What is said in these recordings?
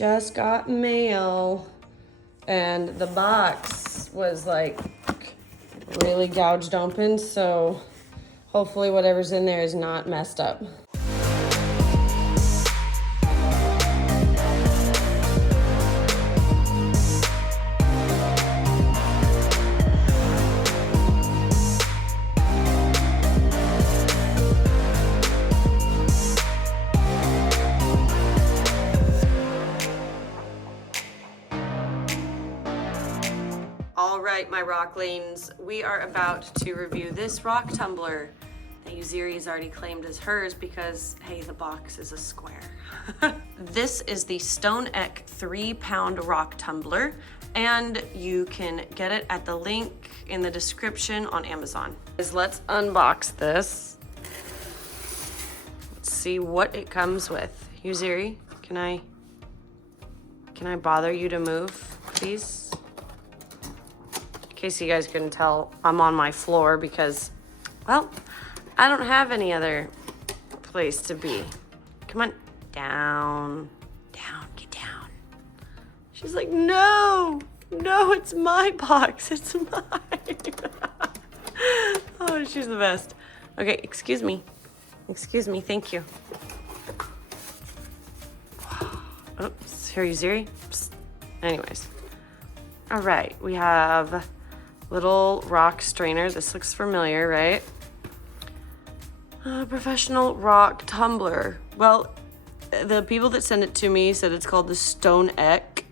just got mail and the box was like really gouged open, so hopefully whatever's in there is not messed up. All right, my rock lanes, we are about to review this rock tumbler that Uziri has already claimed as hers because, hey, the box is a square. This is the Stonecho 3-pound rock tumbler, and you can get it at the link in the description on Amazon. Let's unbox this. Let's see what it comes with. Uziri, can I bother you to move, please? In case you guys couldn't tell, I'm on my floor because, well, I don't have any other place to be. Come on, down, get down. She's like, no, it's my box, it's mine. Oh, she's the best. Okay, excuse me, thank you. Oops, here, Uziri. Anyways, all right, we have little rock strainer. This looks familiar, right? Professional rock tumbler. Well, the people that sent it to me said it's called the Stonecho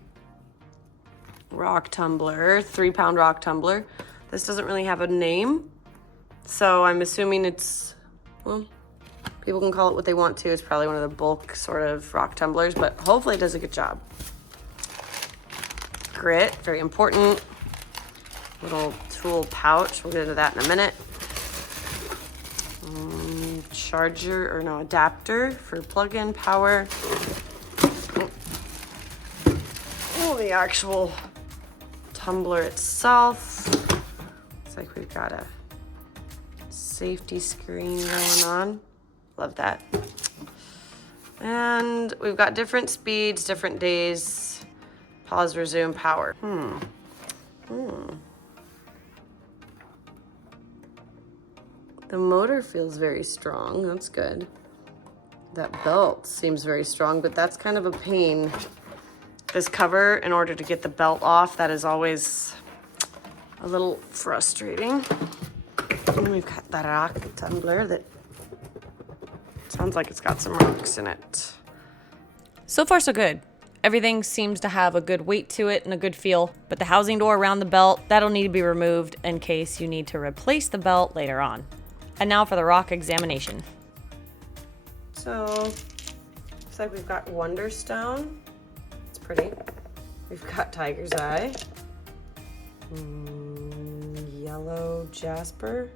rock tumbler, 3-pound rock tumbler. This doesn't really have a name, so I'm assuming it's, well, people can call it what they want to. It's probably one of the bulk sort of rock tumblers, but hopefully it does a good job. Grit, very important. Little tool pouch, we'll get into that in a minute. Charger, or no, adapter for plug-in power. Oh, the actual tumbler itself. Looks like we've got a safety screen going on. Love that. And we've got different speeds, different days. Pause, resume, power. The motor feels very strong, that's good. That belt seems very strong, but that's kind of a pain. This cover, in order to get the belt off, that is always a little frustrating. And we've got that rock tumbler that sounds like it's got some rocks in it. So far, so good. Everything seems to have a good weight to it and a good feel, but the housing door around the belt, that'll need to be removed in case you need to replace the belt later on. And now for the rock examination. So, looks like we've got Wonderstone. It's pretty. We've got Tiger's Eye. Yellow Jasper.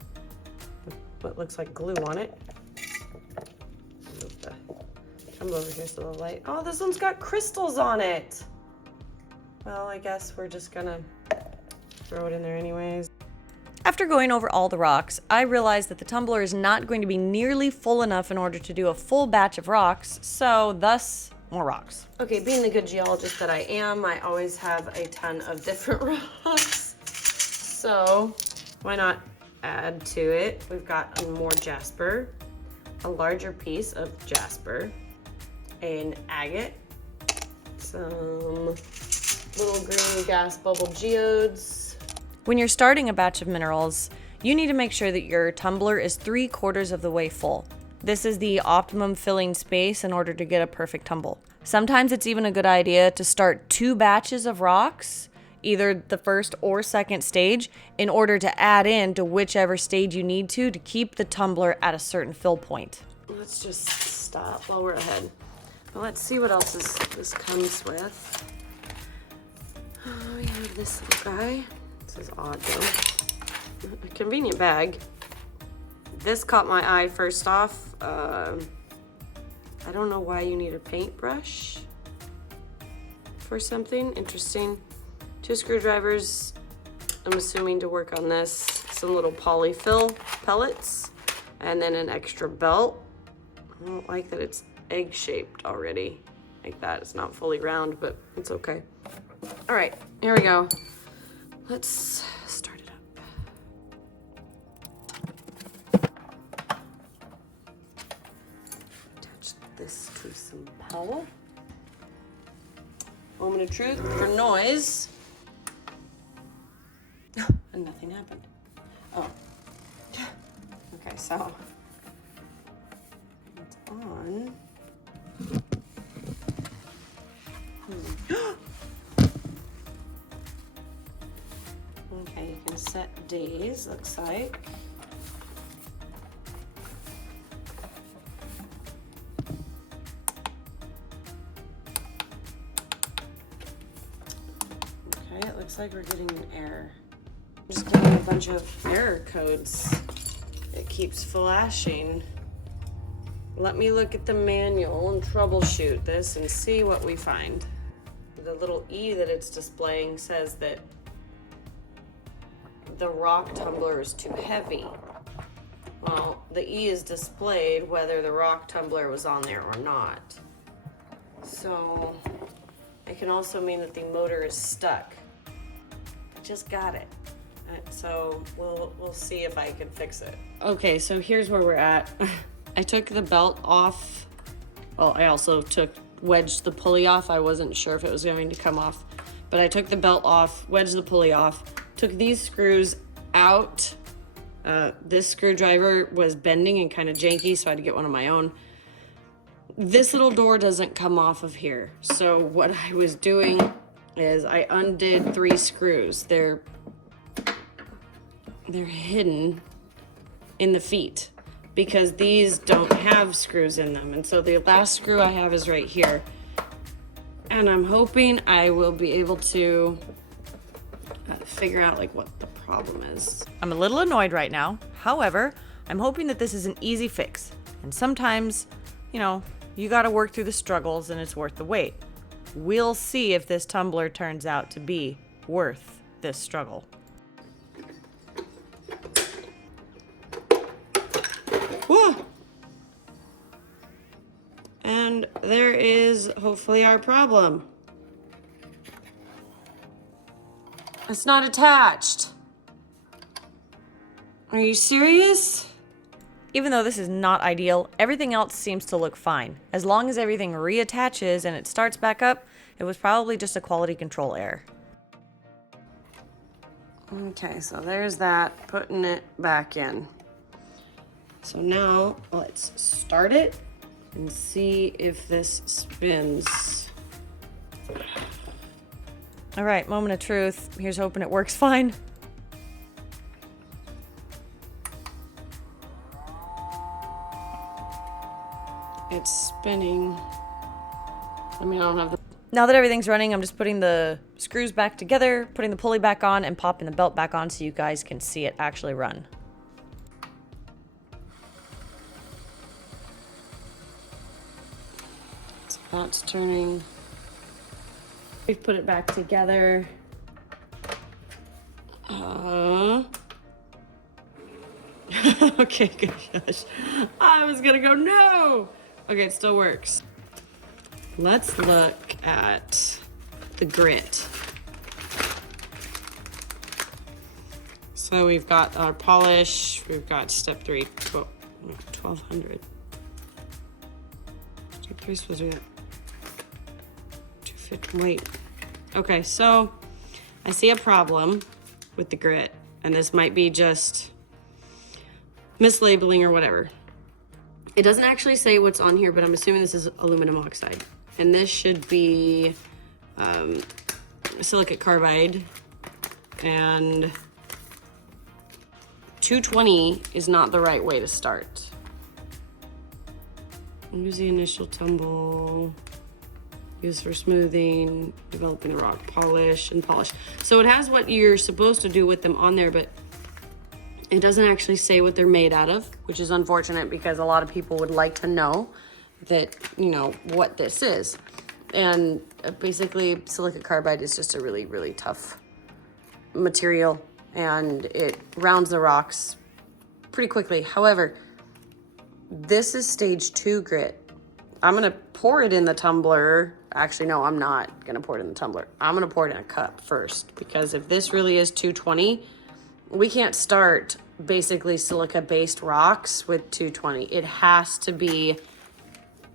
What looks like glue on it. Come over here so the light. Oh, this one's got crystals on it. Well, I guess we're just gonna throw it in there anyways. After going over all the rocks, I realized that the tumbler is not going to be nearly full enough in order to do a full batch of rocks, so thus, more rocks. Okay, being the good geologist that I am, I always have a ton of different rocks. So, why not add to it? We've got more jasper, a larger piece of jasper, an agate, some little green gas bubble geodes. When you're starting a batch of minerals, you need to make sure that your tumbler is 3/4 of the way full. This is the optimum filling space in order to get a perfect tumble. Sometimes it's even a good idea to start 2 batches of rocks, either the first or second stage, in order to add in to whichever stage you need to keep the tumbler at a certain fill point. Let's just stop while we're ahead. Well, let's see what else this comes with. Oh, we have this little guy. This is odd though. A convenient bag. This caught my eye first off. I don't know why you need a paintbrush for something. Interesting. 2 screwdrivers, I'm assuming, to work on this. Some little polyfill pellets, and then an extra belt. I don't like that it's egg-shaped already. like that. It's not fully round, but it's okay. All right, here we go. Let's start it up. Attach this to some power. Moment of truth for noise. And nothing happened. Oh. Okay, so it's on. Okay, you can set days, looks like. Okay, it looks like we're getting an error. I'm just getting a bunch of error codes. It keeps flashing. Let me look at the manual and troubleshoot this and see what we find. The little E that it's displaying says that the rock tumbler is too heavy. Well, the E is displayed whether the rock tumbler was on there or not. So it can also mean that the motor is stuck. I just got it. So we'll see if I can fix it. Okay, so here's where we're at. I took the belt off. Well, I also wedged the pulley off. I wasn't sure if it was going to come off, but I took the belt off, wedged the pulley off, took these screws out. This screwdriver was bending and kind of janky, so I had to get one of my own. This little door doesn't come off of here. So what I was doing is I undid 3 screws. They're hidden in the feet because these don't have screws in them. And so the last screw I have is right here. And I'm hoping I will be able to figure out like what the problem is. I'm a little annoyed right now. However, I'm hoping that this is an easy fix. And sometimes, you know, you gotta work through the struggles and it's worth the wait. We'll see if this tumbler turns out to be worth this struggle. Whoa! And there is hopefully our problem. It's not attached. Are you serious? Even though this is not ideal, everything else seems to look fine. As long as everything reattaches and it starts back up, it was probably just a quality control error. Okay, so there's that, putting it back in. So now let's start it and see if this spins. All right, moment of truth. Here's hoping it works fine. It's spinning. I mean, I don't have the... Now that everything's running, I'm just putting the screws back together, putting the pulley back on, and popping the belt back on so you guys can see it actually run. So that's turning. We've put it back together. Okay, gosh. I was gonna go no. Okay, it still works. Let's look at the grit. So we've got our polish, we've got step 3, 1200. Step 3 is supposed to be at 250, wait. Okay, so I see a problem with the grit, and this might be just mislabeling or whatever. It doesn't actually say what's on here, but I'm assuming this is aluminum oxide. And this should be silicate carbide. And 220 is not the right way to start. Use the initial tumble. Use for smoothing, developing the rock, polish, and polish. So it has what you're supposed to do with them on there, but it doesn't actually say what they're made out of, which is unfortunate because a lot of people would like to know that, you know, what this is. And basically silicate carbide is just a really, really tough material and it rounds the rocks pretty quickly. However, this is stage 2 grit. I'm gonna pour it in the tumbler actually, no, I'm not gonna pour it in the tumbler. I'm gonna pour it in a cup first, because if this really is 220, we can't start basically silica-based rocks with 220. It has to be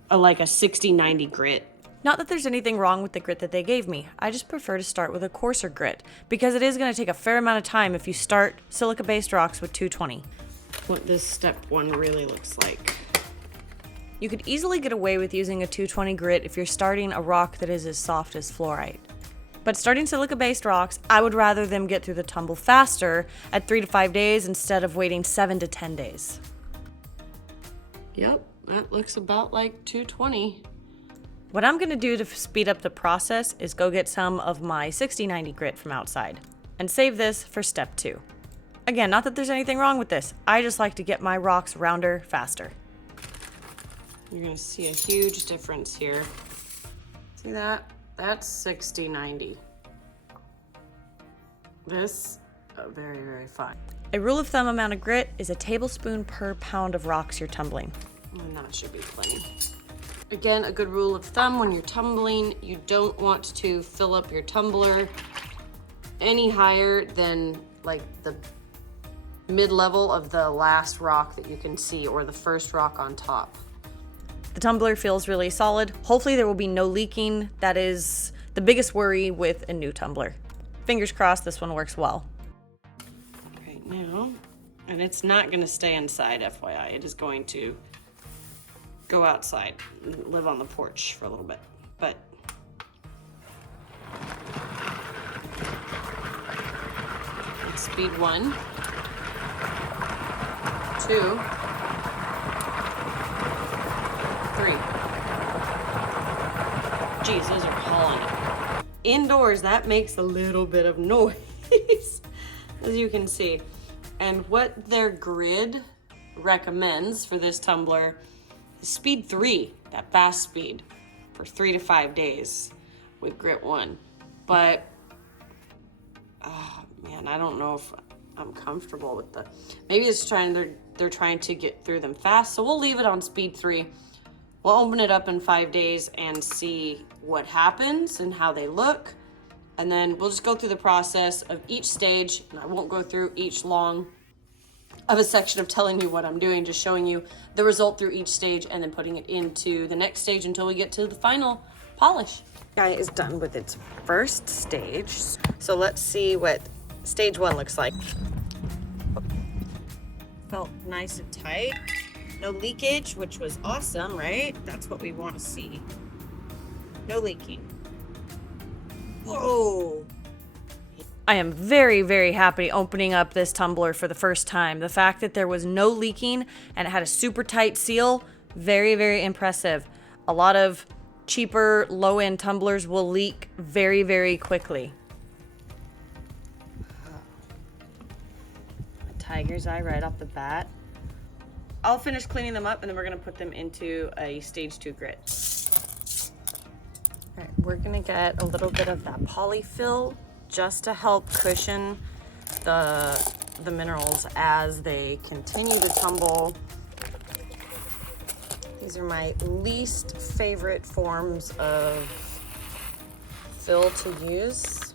like a 60-90 grit. Not that there's anything wrong with the grit that they gave me. I just prefer to start with a coarser grit because it is going to take a fair amount of time if you start silica-based rocks with 220. What this step 1 really looks like. You could easily get away with using a 220 grit if you're starting a rock that is as soft as fluorite. But starting silica-based rocks, I would rather them get through the tumble faster at 3 to 5 days instead of waiting 7 to 10 days. Yep, that looks about like 220. What I'm going to do to speed up the process is go get some of my 60-90 grit from outside and save this for step 2. Again, not that there's anything wrong with this. I just like to get my rocks rounder faster. You're going to see a huge difference here. See that? That's 60-90. This, very, very fine. A rule of thumb amount of grit is a tablespoon per pound of rocks you're tumbling. And that should be plenty. Again, a good rule of thumb when you're tumbling, you don't want to fill up your tumbler any higher than like the mid-level of the last rock that you can see, or the first rock on top. The tumbler feels really solid. Hopefully there will be no leaking. That is the biggest worry with a new tumbler. Fingers crossed this one works well. Right now, and it's not going to stay inside, FYI. It is going to go outside and live on the porch for a little bit. But it's speed 1, 2, 3. Geez, those are hauling it. Indoors, that makes a little bit of noise, as you can see. And what their grid recommends for this tumbler is speed 3, that fast speed, for 3 to 5 days with grit 1. But, oh man, I don't know if I'm comfortable with the, maybe it's they're trying to get through them fast, so we'll leave it on speed 3. We'll open it up in 5 days and see what happens and how they look. And then we'll just go through the process of each stage, and I won't go through each long of a section of telling you what I'm doing, just showing you the result through each stage and then putting it into the next stage until we get to the final polish. Guy is done with its first stage. So let's see what stage 1 looks like. Felt nice and tight. No leakage, which was awesome, right? That's what we want to see. No leaking. Whoa. I am very, very happy opening up this tumbler for the first time. The fact that there was no leaking and it had a super tight seal, very, very impressive. A lot of cheaper, low-end tumblers will leak very, very quickly. Tiger's eye right off the bat. I'll finish cleaning them up and then we're gonna put them into a stage 2 grit. All right, we're gonna get a little bit of that polyfill just to help cushion the minerals as they continue to tumble. These are my least favorite forms of fill to use.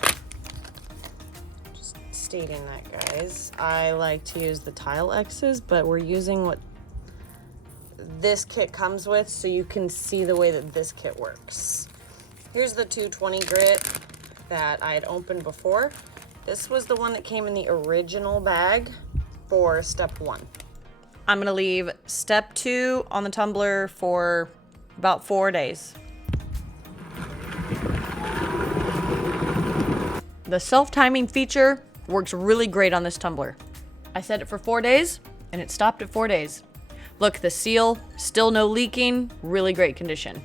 Just stating that, guys. I like to use the tile X's, but we're using what this kit comes with so you can see the way that this kit works. Here's the 220 grit that I had opened before. This was the one that came in the original bag for step 1. I'm gonna leave step 2 on the tumbler for about 4 days. The self-timing feature works really great on this tumbler. I set it for 4 days and it stopped at 4 days. Look, the seal, still no leaking, really great condition.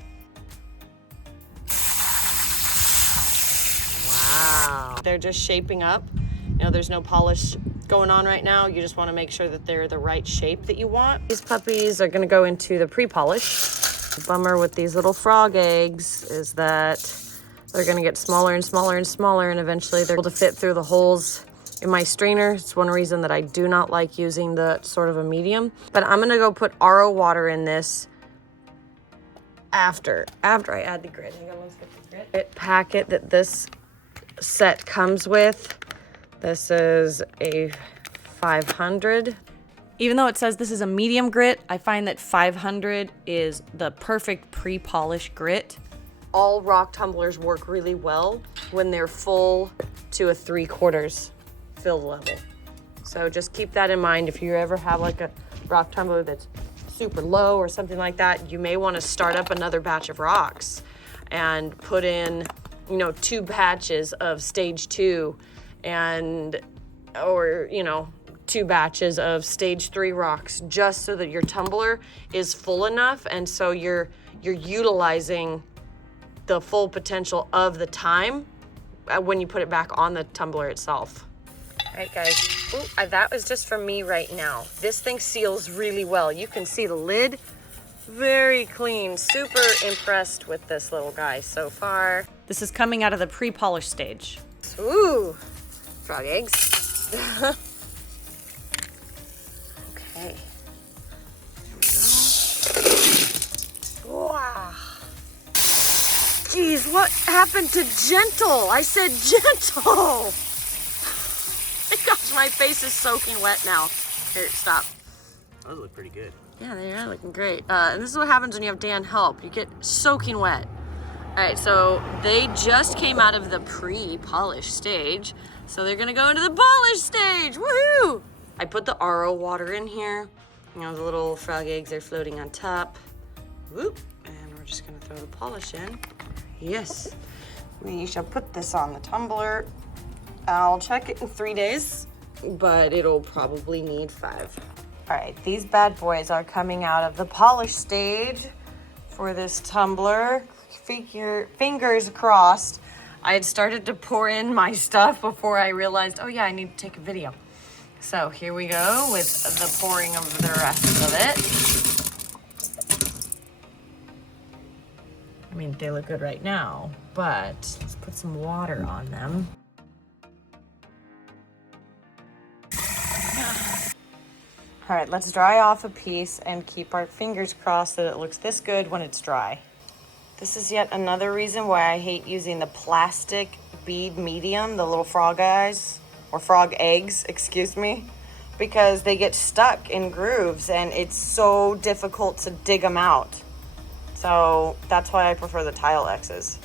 Wow. They're just shaping up. You know, there's no polish going on right now. You just want to make sure that they're the right shape that you want. These puppies are going to go into the pre-polish. The bummer with these little frog eggs is that they're going to get smaller and smaller and smaller, and eventually they're able to fit through the holes in my strainer. It's one reason that I do not like using the sort of a medium. But I'm going to go put RO water in this after I add the grit. Hang on, let's get the grit packet that this set comes with. This is a 500. Even though it says this is a medium grit, I find that 500 is the perfect pre-polished grit. All rock tumblers work really well when they're full to a 3/4 fill level. So just keep that in mind. If you ever have like a rock tumbler that's super low or something like that, you may want to start up another batch of rocks and put in, 2 batches of stage 2 or 2 batches of stage 3 rocks, just so that your tumbler is full enough, and so you're utilizing the full potential of the time when you put it back on the tumbler itself. All right, guys. Ooh, that was just for me right now. This thing seals really well. You can see the lid, very clean. Super impressed with this little guy so far. This is coming out of the pre-polished stage. Ooh, frog eggs. Okay. There we go. Wow. Geez, what happened to gentle? I said gentle. My gosh, my face is soaking wet now. Here, stop. Those look pretty good. Yeah, they are looking great. And this is what happens when you have Dan help. You get soaking wet. All right, so they just came out of the pre-polished stage. So they're gonna go into the polished stage, woohoo! I put the RO water in here. The little frog eggs are floating on top. Whoop, and we're just gonna throw the polish in. Yes, we shall put this on the tumbler. I'll check it in 3 days, but it'll probably need 5. All right, these bad boys are coming out of the polish stage for this tumbler. Fingers crossed. I had started to pour in my stuff before I realized, oh yeah, I need to take a video. So here we go with the pouring of the rest of it. I mean, they look good right now, but let's put some water on them. All right, let's dry off a piece and keep our fingers crossed that it looks this good when it's dry. This is yet another reason why I hate using the plastic bead medium, the little frog eyes, or frog eggs, excuse me, because they get stuck in grooves and it's so difficult to dig them out. So that's why I prefer the tile X's.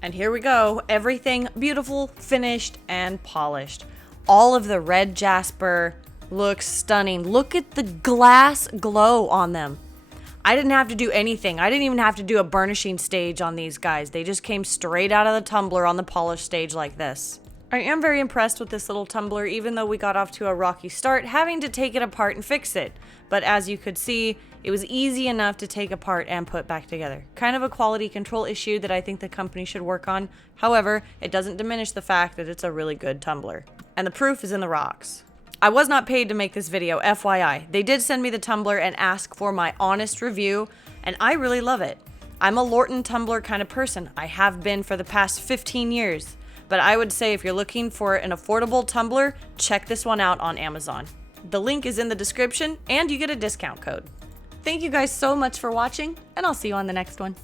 And here we go. Everything beautiful, finished, and polished. All of the red jasper looks stunning. Look at the glass glow on them. I didn't have to do anything. I didn't even have to do a burnishing stage on these guys. They just came straight out of the tumbler on the polished stage like this. I am very impressed with this little tumbler, even though we got off to a rocky start, having to take it apart and fix it. But as you could see, it was easy enough to take apart and put back together. Kind of a quality control issue that I think the company should work on. However, it doesn't diminish the fact that it's a really good tumbler. And the proof is in the rocks. I was not paid to make this video, FYI. They did send me the tumbler and ask for my honest review, and I really love it. I'm a Lorton tumbler kind of person. I have been for the past 15 years. But I would say if you're looking for an affordable tumbler, check this one out on Amazon. The link is in the description, and you get a discount code. Thank you guys so much for watching, and I'll see you on the next one.